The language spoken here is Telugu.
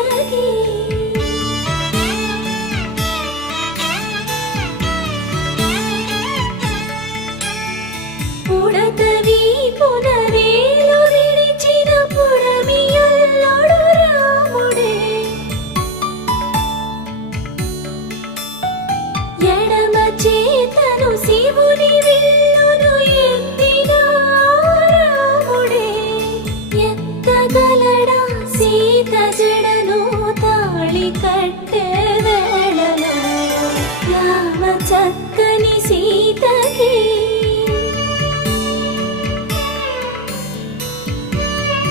సీతకి పుడతవి పునవేలు విడిచిన పుడమియల్లుడు రాముడే ఎడమ చేతను శివుని విల్లును ఎత్తిన రాముడే ఎత్తగలడా సీత జడను తాళి